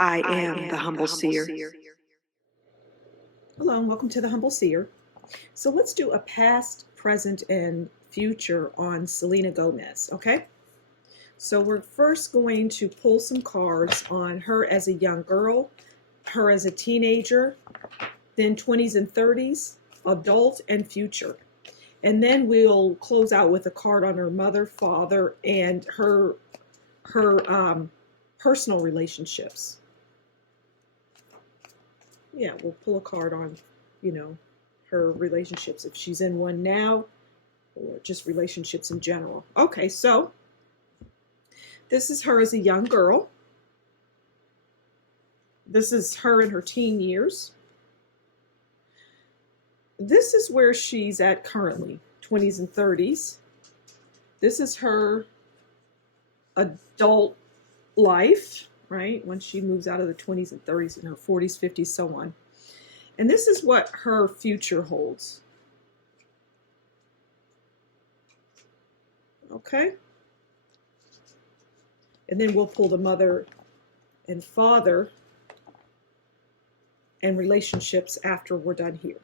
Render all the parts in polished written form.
I am the Humble Seer. Hello and welcome to the Humble Seer. So let's do a past, present, and future on Selena Gomez, okay? So we're first going to pull some cards on her as a young girl, her as a teenager, then 20s and 30s, adult, and future. And then we'll close out with a card on her mother, father, and her personal relationships. Yeah, we'll pull a card on, her relationships, if she's in one now, or just relationships in general. Okay, so this is her as a young girl. This is her in her teen years. This is where she's at currently, 20s and 30s. This is her adult life, right? When she moves out of the 20s and 30s and her 40s, 50s, so on. And this is what her future holds. Okay? And then we'll pull the mother and father and relationships after we're done here.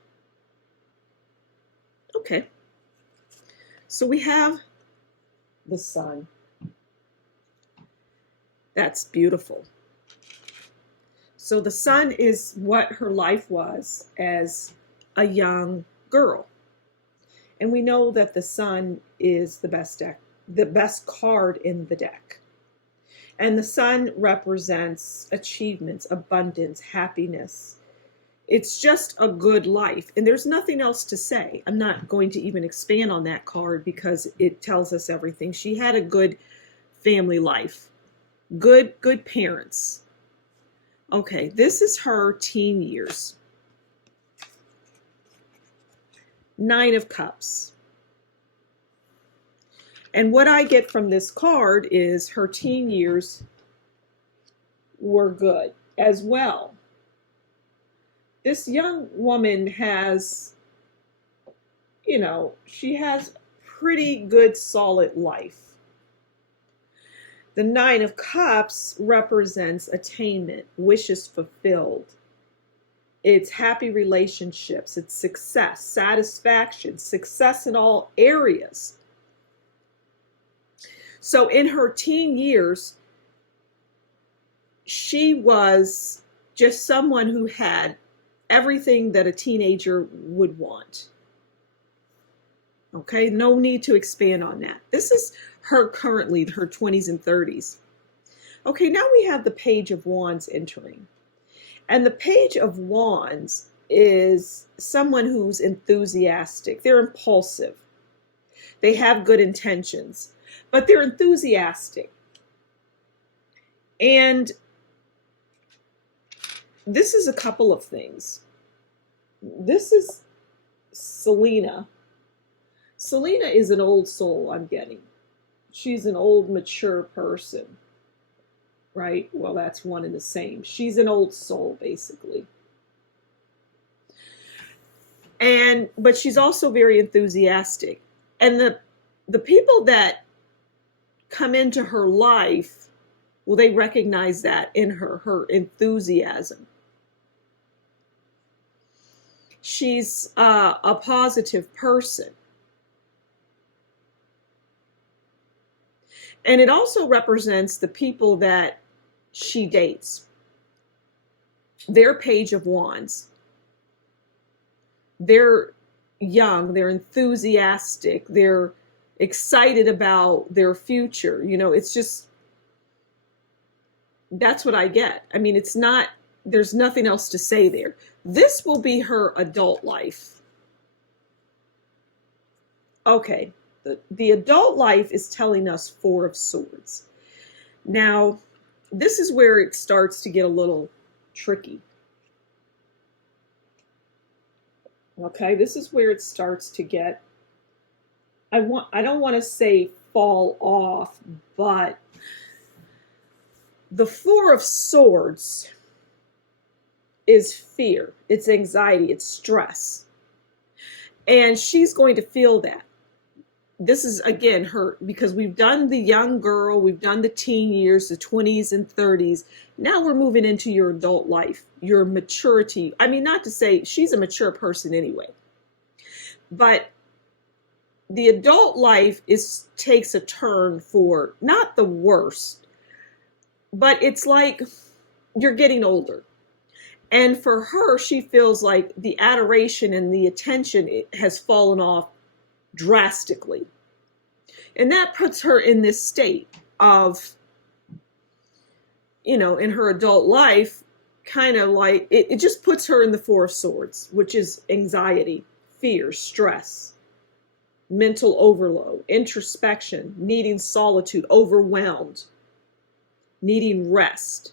Okay. So we have the sun. That's beautiful. So the sun is what her life was as a young girl. And we know that the sun is the best card in the deck. And the sun represents achievements, abundance, happiness. It's just a good life. And there's nothing else to say. I'm not going to even expand on that card because it tells us everything. She had a good family life. Good parents. Okay, this is her teen years. 9 of Cups. And what I get from this card is her teen years were good as well. This young woman has, she has pretty good, solid life. The 9 of Cups represents attainment, wishes fulfilled. It's happy relationships, it's success, satisfaction, success in all areas. So in her teen years, she was just someone who had everything that a teenager would want. Okay, no need to expand on that. This is her currently, her 20s and 30s. Okay, now we have the Page of Wands entering. And the Page of Wands is someone who's enthusiastic. They're impulsive. They have good intentions, but they're enthusiastic. And this is a couple of things. This is Selena. Selena is an old soul, I'm getting. She's an old, mature person, right? Well, that's one and the same. She's an old soul, basically. But she's also very enthusiastic. And the people that come into her life, well, they recognize that in her enthusiasm. She's a positive person. And it also represents the people that she dates. Their Page of Wands. They're young, they're enthusiastic, they're excited about their future. It's just, that's what I get. I mean, there's nothing else to say there. This will be her adult life. Okay. The adult life is telling us 4 of Swords. Now, this is where it starts to get a little tricky. Okay, this is where it starts to get, I don't want to say fall off, but the 4 of Swords is fear, it's anxiety, it's stress. And she's going to feel that. this is again her, because we've done the young girl, we've done the teen years, the 20s and 30s. Now we're moving into your adult life, your maturity. I mean, not to say she's a mature person anyway, but the adult life is takes a turn for not the worst, but it's like you're getting older. And for her, she feels like the adoration and the attention has fallen off drastically. And that puts her in this state of, in her adult life, kind of like it just puts her in the Four of Swords, which is anxiety, fear, stress, mental overload, introspection, needing solitude, overwhelmed, needing rest.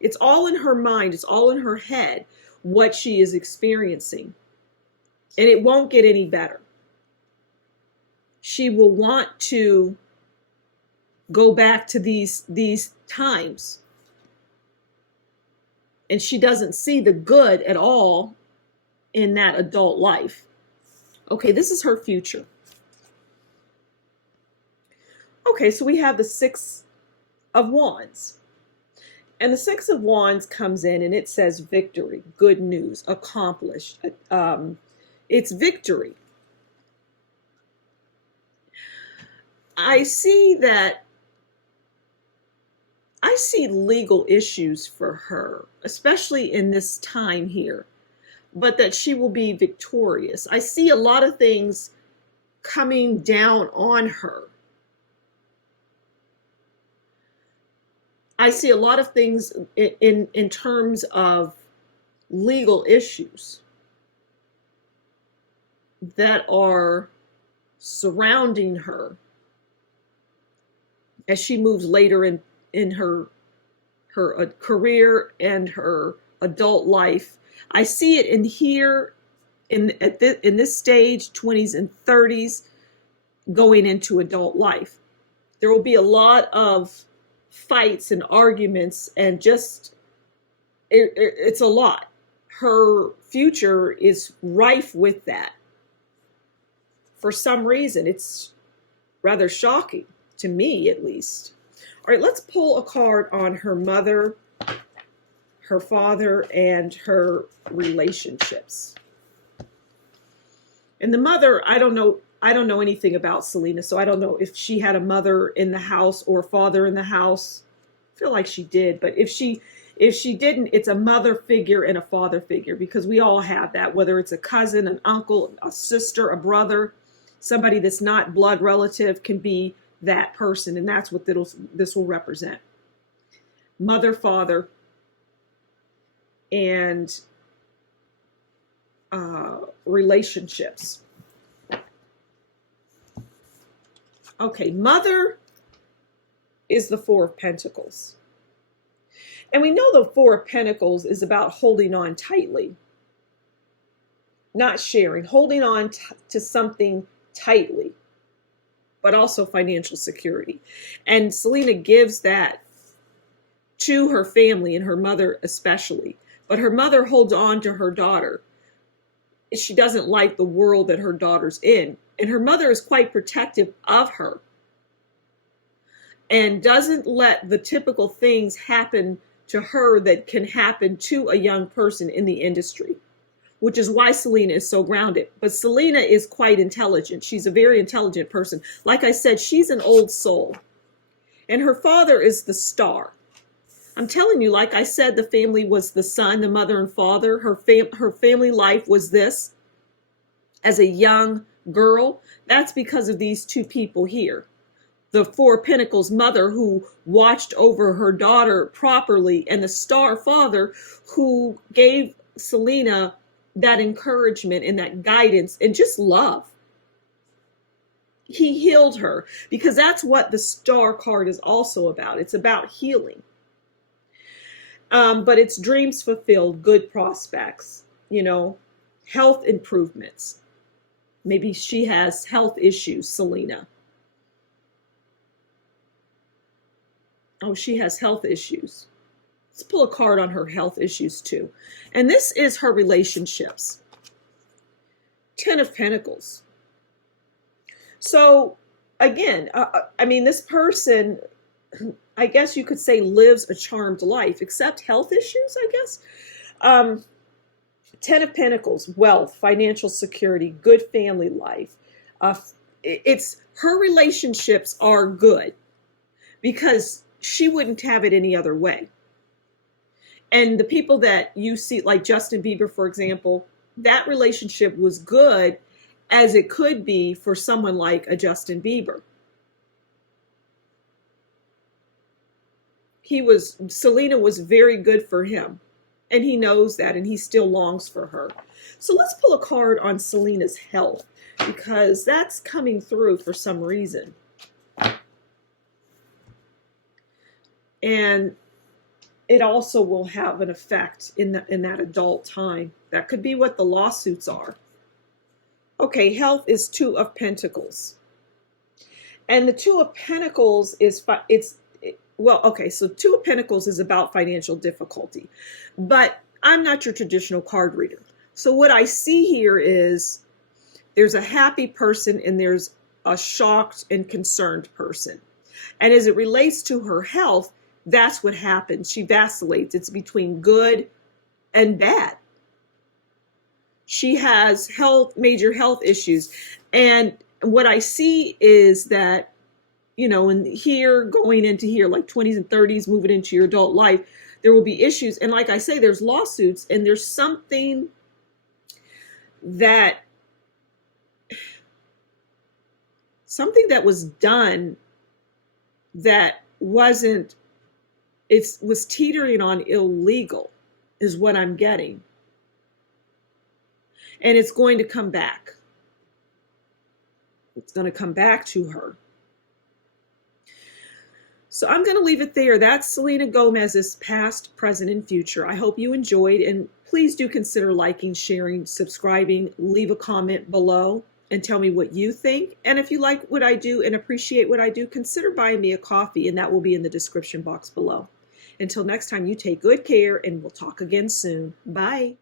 It's all in her mind, it's all in her head, what she is experiencing. And it won't get any better. She will want to go back to these times. And she doesn't see the good at all in that adult life. Okay, this is her future. Okay, so we have the Six of Wands. And the Six of Wands comes in and it says victory, good news, accomplished. It's victory. I see legal issues for her, especially in this time here, but that she will be victorious. I see a lot of things coming down on her. I see a lot of things in terms of legal issues that are surrounding her as she moves later in her career and her adult life. I see it in here in this stage, 20s and 30s, going into adult life. There will be a lot of fights and arguments, and just it's a lot. Her future is rife with that. For some reason, it's rather shocking to me, at least. All right, let's pull a card on her mother, her father, and her relationships. And the mother, I don't know anything about Selena, so I don't know if she had a mother in the house or a father in the house. I feel like she did, but if she didn't, it's a mother figure and a father figure, because we all have that, whether it's a cousin, an uncle, a sister, a brother, somebody that's not blood relative can be that person, and that's what this will represent. Mother, father, and relationships. Okay, mother is the Four of Pentacles. And we know the Four of Pentacles is about holding on tightly, not sharing, holding on to something tightly, but also financial security. And Selena gives that to her family, and her mother especially. But her mother holds on to her daughter. She doesn't like the world that her daughter's in. And her mother is quite protective of her and doesn't let the typical things happen to her that can happen to a young person in the industry, which is why Selena is so grounded. But Selena is quite intelligent. She's a very intelligent person. Like I said, she's an old soul. And her father is the star. I'm telling you, like I said, the family was the son, the mother and father. Her family life was this as a young girl. That's because of these two people here. The Four of Pentacles mother, who watched over her daughter properly, and the star father, who gave Selena that encouragement and that guidance and just love. He healed her, because that's what the star card is also about. It's about healing. But it's dreams fulfilled, good prospects, health improvements. Maybe she has health issues, Selena. Oh, she has health issues. Let's pull a card on her health issues too. And this is her relationships. 10 of Pentacles. So again, I mean, this person, I guess you could say, lives a charmed life, except health issues, I guess. Um, Ten of Pentacles, wealth, financial security, good family life. Uh, it's her relationships are good because she wouldn't have it any other way. And the people that you see, like Justin Bieber, for example, that relationship was good as it could be for someone like a Justin Bieber. Selena was very good for him, and he knows that, and he still longs for her. So let's pull a card on Selena's health, because that's coming through for some reason. And it also will have an effect in that adult time. That could be what the lawsuits are. Okay, health is Two of Pentacles. And the Two of Pentacles so Two of Pentacles is about financial difficulty. But I'm not your traditional card reader. So what I see here is there's a happy person and there's a shocked and concerned person. And as it relates to her health, that's what happens. She vacillates. It's between good and bad. She has major health issues. And what I see is that, and here going into here, like 20s and 30s, moving into your adult life, there will be issues. And like I say, there's lawsuits, and there's something that was done that was teetering on illegal, is what I'm getting. And it's going to come back. It's going to come back to her. So I'm going to leave it there. That's Selena Gomez's past, present, and future. I hope you enjoyed, and please do consider liking, sharing, subscribing, leave a comment below, and tell me what you think. And if you like what I do and appreciate what I do, consider buying me a coffee, and that will be in the description box below. Until next time, you take good care, and we'll talk again soon. Bye.